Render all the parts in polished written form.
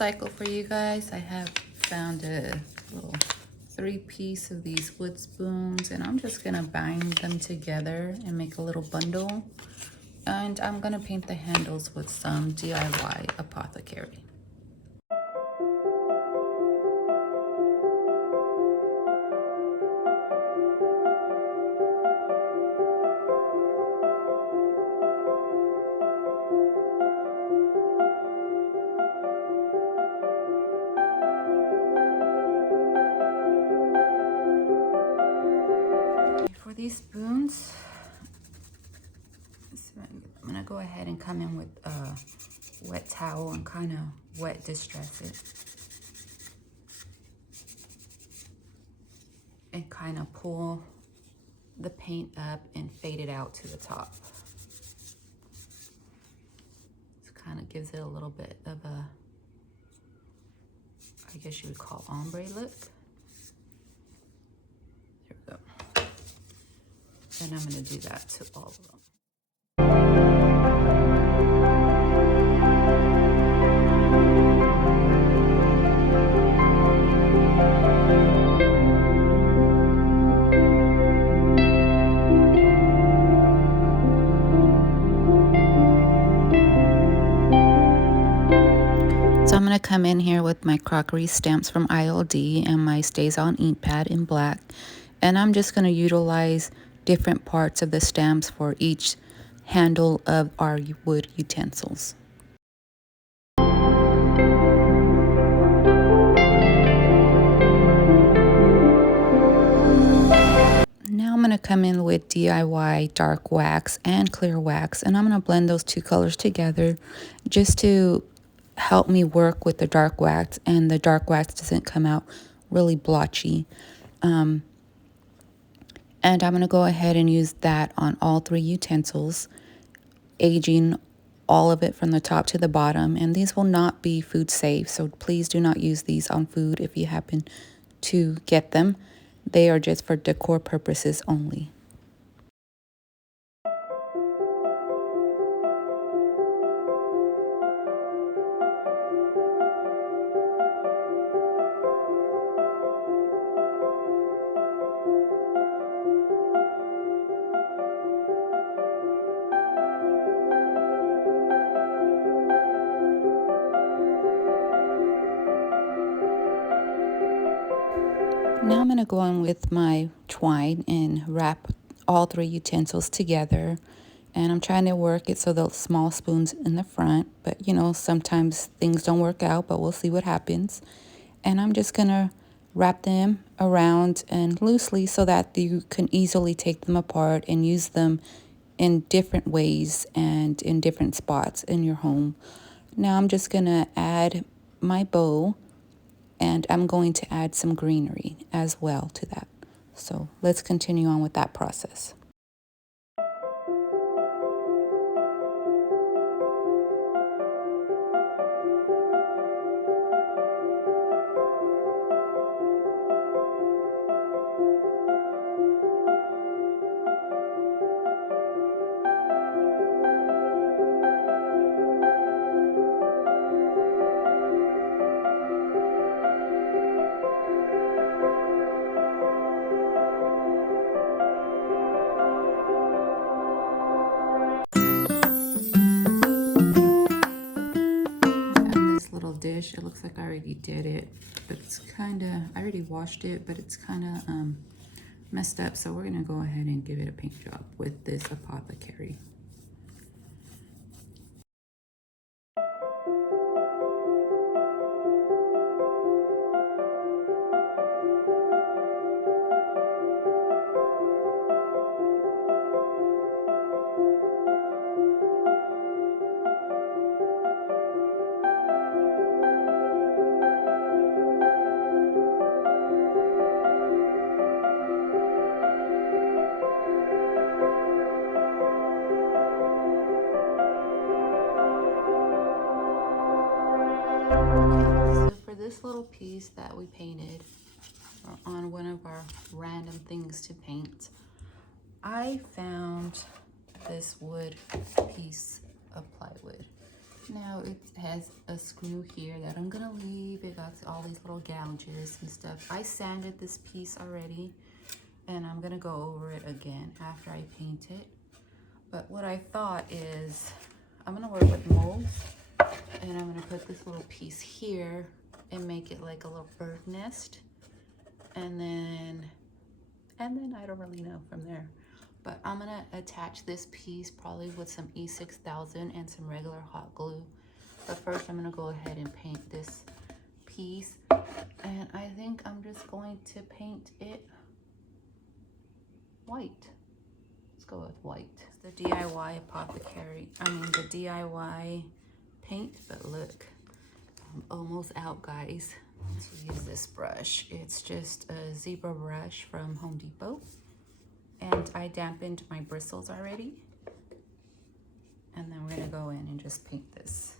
cycle for you guys. I have found a little 3-piece of these wood spoons, and I'm just gonna bind them together and make a little bundle. And I'm gonna paint the handles with some DIY apothecary. For these spoons, I'm gonna go ahead and come in with a wet towel and kind of wet distress it. And kind of pull the paint up and fade it out to the top. It kind of gives it a little bit of a, I guess you would call ombre look. There we go. And I'm gonna do that to all of them. So I'm going to come in here with my crockery stamps from ILD and my Stays On ink pad in black. And I'm just going to utilize different parts of the stamps for each handle of our wood utensils. Now I'm going to come in with DIY dark wax and clear wax, and I'm going to blend those two colors together just to help me work with the dark wax, and the dark wax doesn't come out really blotchy. And I'm going to go ahead and use that on all 3 utensils, aging all of it from the top to the bottom. And these will not be food safe, so please do not use these on food if you happen to get them. They are just for decor purposes only. Now I'm going to go in with my twine and wrap all 3 utensils together. And I'm trying to work it so the small spoon's in the front. But, you know, sometimes things don't work out, but we'll see what happens. And I'm just going to wrap them around and loosely so that you can easily take them apart and use them in different ways and in different spots in your home. Now I'm just going to add my bow. And I'm going to add some greenery as well to that. So let's continue on with that process. Dish, it looks like I already did it, but it's kind of, I already washed it, but it's kind of messed up, so we're gonna go ahead and give it a paint job with this apothecary. This little piece that we painted on one of our random things to paint, I found this wood piece of plywood. Now it has a screw here that I'm gonna leave. It got all these little gouges and stuff. I sanded this piece already, and I'm gonna go over it again after I paint it. But what I thought is I'm gonna work with molds, and I'm gonna put this little piece here and make it like a little bird nest. And then I don't really know from there. But I'm gonna attach this piece probably with some E6000 and some regular hot glue. But first I'm gonna go ahead and paint this piece. And I think I'm just going to paint it white. Let's go with white. It's the DIY apothecary, the DIY paint, but look, I'm almost out, guys. To use this brush. It's just a zebra brush from Home Depot. And I dampened my bristles already. And then we're gonna go in and just paint this.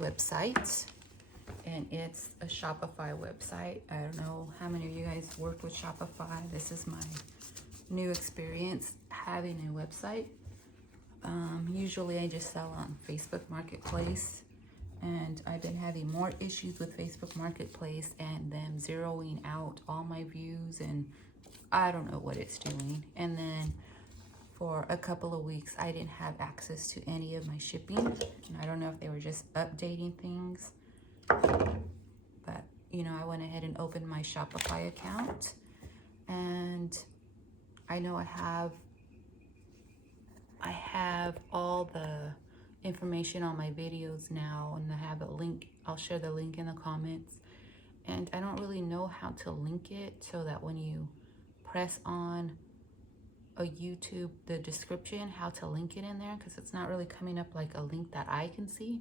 Website, and it's a Shopify website. I don't know how many of you guys work with Shopify. This is my new experience having a website. Usually I just sell on Facebook Marketplace, and I've been having more issues with Facebook Marketplace and them zeroing out all my views, and I don't know what it's doing. And then for a couple of weeks, I didn't have access to any of my shipping. And I don't know if they were just updating things. But, you know, I went ahead and opened my Shopify account. And I know I have all the information on my videos now. And I have a link. I'll share the link in the comments. And I don't really know how to link it so that when you press on a YouTube, the description, how to link it in there, because it's not really coming up like a link that I can see.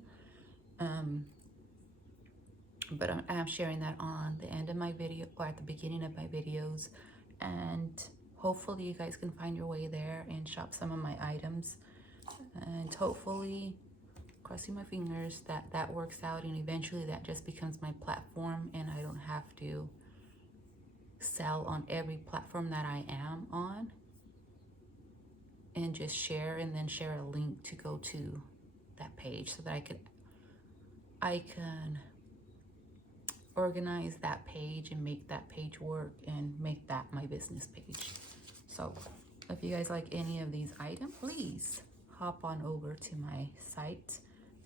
But I'm sharing that on the end of my video or at the beginning of my videos, and hopefully you guys can find your way there and shop some of my items, and hopefully, crossing my fingers, that works out, and eventually that just becomes my platform and I don't have to sell on every platform that I am on, and just share, and then share a link to go to that page so that I can organize that page and make that page work and make that my business page. So if you guys like any of these items, please hop on over to my site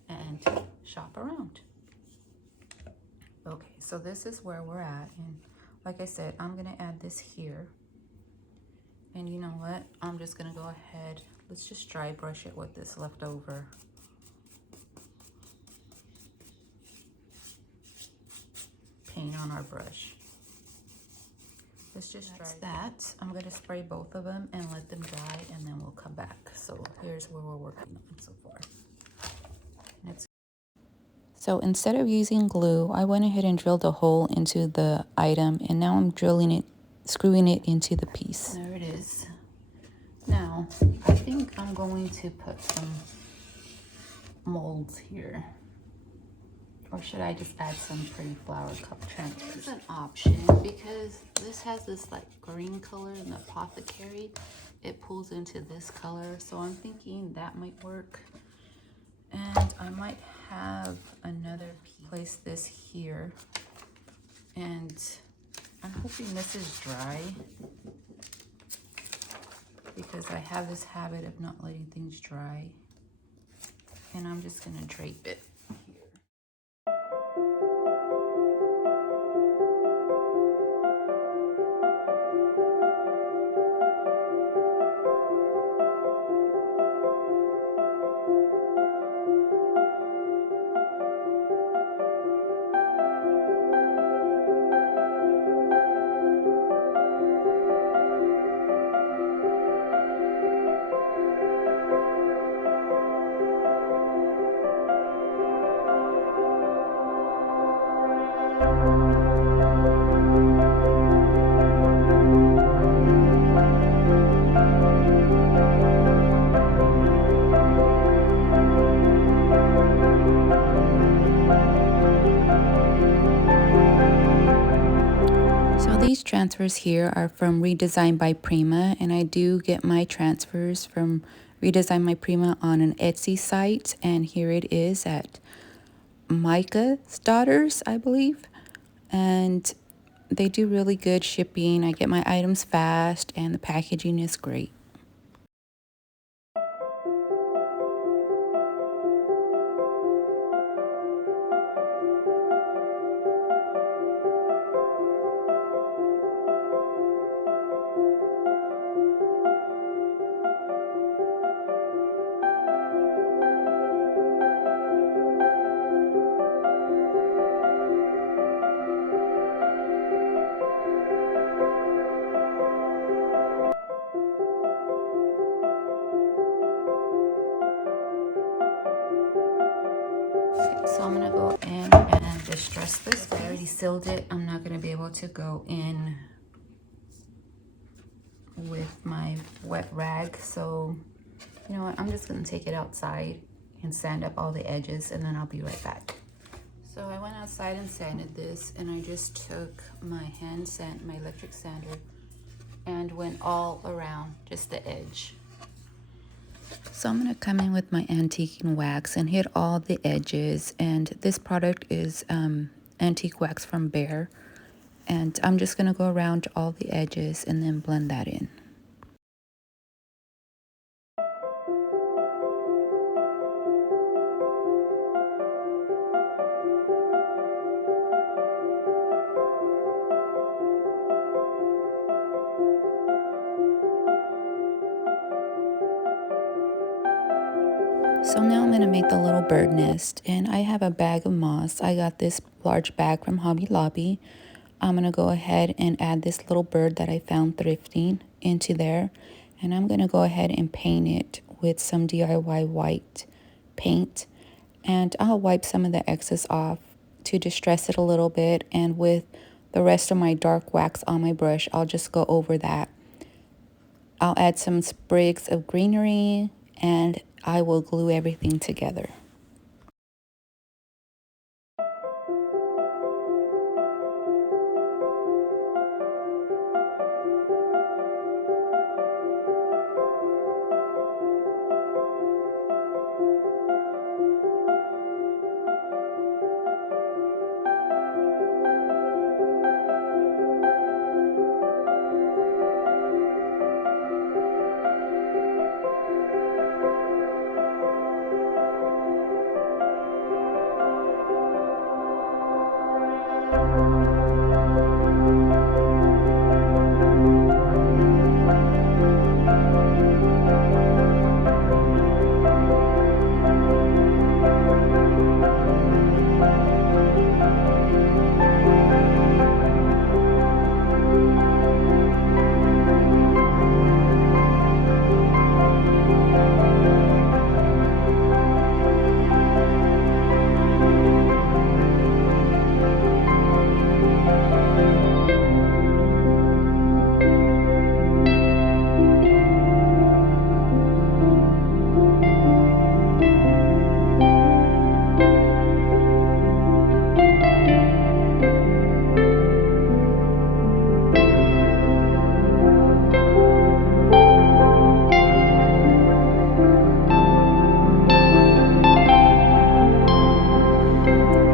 and shop around. Okay, so this is where we're at, and like I said, I'm gonna add this here. And you know what? I'm just gonna go ahead. Let's just dry brush it with this leftover paint on our brush. Let's just dry that. I'm gonna spray both of them and let them dry, and then we'll come back. So here's where we're working on so far. So instead of using glue, I went ahead and drilled a hole into the item, and now I'm screwing it into the piece. There it is. Now, I think I'm going to put some molds here. Or should I just add some pretty flower cup transfers? It's an option because this has this like green color in the apothecary. It pulls into this color, so I'm thinking that might work. And I might have another piece. Place this here. And I'm hoping this is dry, because I have this habit of not letting things dry. And I'm just gonna drape it. transfers here are from Redesign by Prima, and I do get my transfers from Redesign by Prima on an Etsy site, and here it is at Micah's Daughters, I believe. And they do really good shipping. I get my items fast, and the packaging is great. So I'm gonna go in and distress this. I already sealed it. I'm not gonna be able to go in with my wet rag. So you know what, I'm just gonna take it outside and sand up all the edges, and then I'll be right back. So I went outside and sanded this, and I just took my my electric sander, and went all around just the edge. So I'm going to come in with my antiquing wax and hit all the edges. And this product is antique wax from Bear. And I'm just going to go around all the edges and then blend that in. So now I'm going to make the little bird nest, and I have a bag of moss. I got this large bag from Hobby Lobby. I'm going to go ahead and add this little bird that I found thrifting into there, and I'm going to go ahead and paint it with some DIY white paint, and I'll wipe some of the excess off to distress it a little bit, and with the rest of my dark wax on my brush, I'll just go over that. I'll add some sprigs of greenery, and I will glue everything together.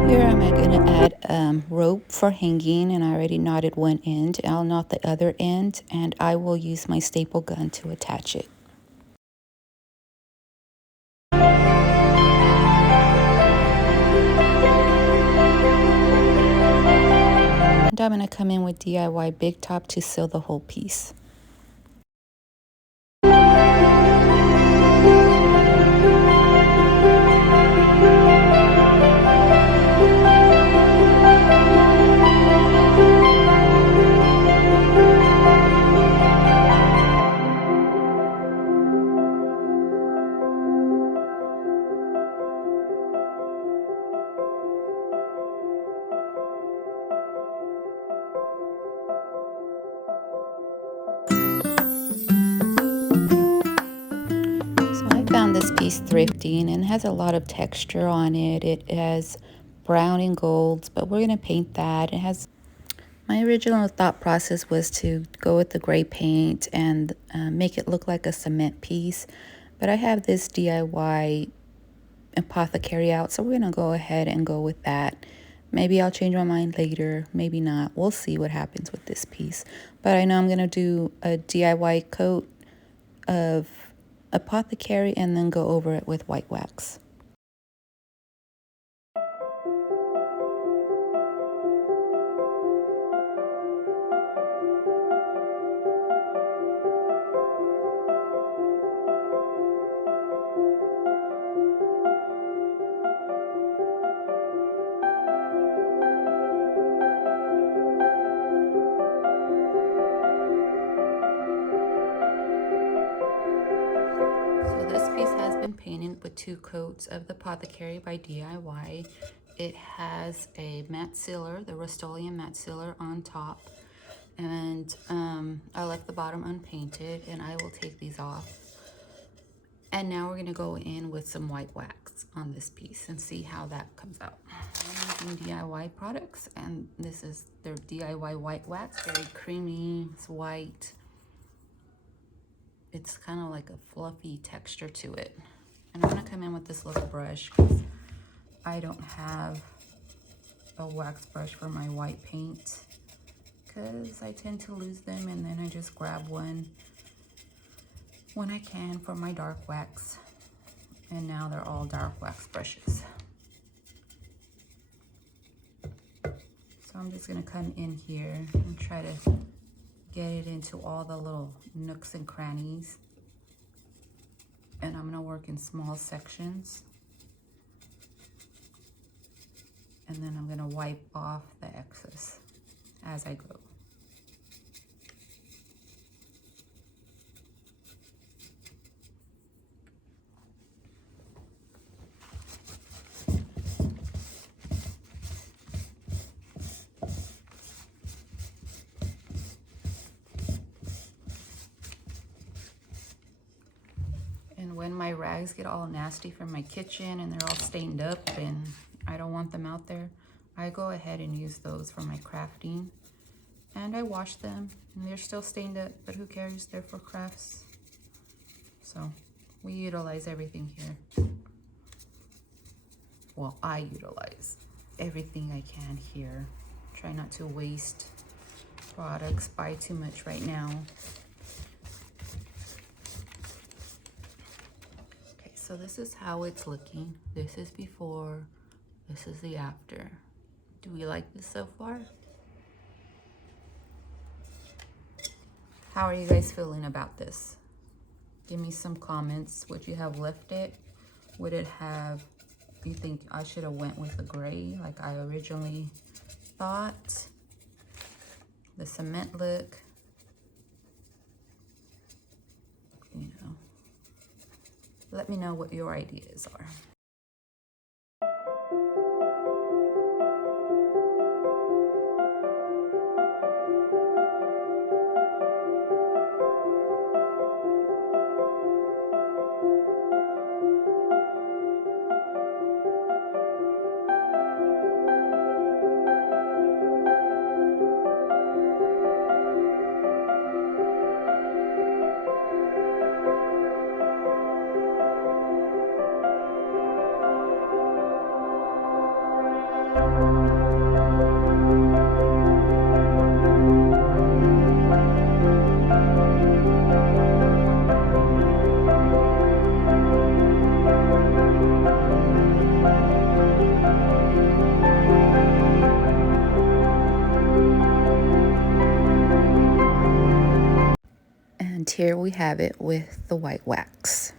Here I'm going to add rope for hanging, and I already knotted one end. I'll knot the other end, and I will use my staple gun to attach it. And I'm going to come in with DIY Big Top to seal the whole piece. Found this piece thrifting, and has a lot of texture on it. It has brown and golds, but we're going to paint that. It has My original thought process was to go with the gray paint and make it look like a cement piece, but I have this DIY apothecary out, so we're gonna go ahead and go with that. Maybe I'll change my mind later, maybe not. We'll see what happens with this piece. But I know I'm gonna do a DIY coat of apothecary and then go over it with white wax. So this piece has been painted with 2 coats of the Apothecary by DIY. It has a matte sealer, the Rust-Oleum matte sealer on top, and I left the bottom unpainted, and I will take these off. And now we're gonna go in with some white wax on this piece and see how that comes out. I'm using DIY products, and this is their DIY white wax, very creamy, it's white. It's kind of like a fluffy texture to it. And I'm gonna come in with this little brush because I don't have a wax brush for my white paint because I tend to lose them, and then I just grab one when I can for my dark wax. And now they're all dark wax brushes. So I'm just gonna come in here and try to get it into all the little nooks and crannies. And I'm gonna work in small sections. And then I'm gonna wipe off the excess as I go. When my rags get all nasty from my kitchen and they're all stained up and I don't want them out there, I go ahead and use those for my crafting. And I wash them, and they're still stained up, but who cares? They're for crafts. So we utilize everything here. Well, I utilize everything I can here. Try not to waste products, buy too much right now. So this is how it's looking. This is before, this is the after. Do we like this so far? How are you guys feeling about this? Give me some comments. Would you have left it? Would it have, you think I should have went with the gray like I originally thought? The cement look, you know. Let me know what your ideas are. And here we have it with the white wax.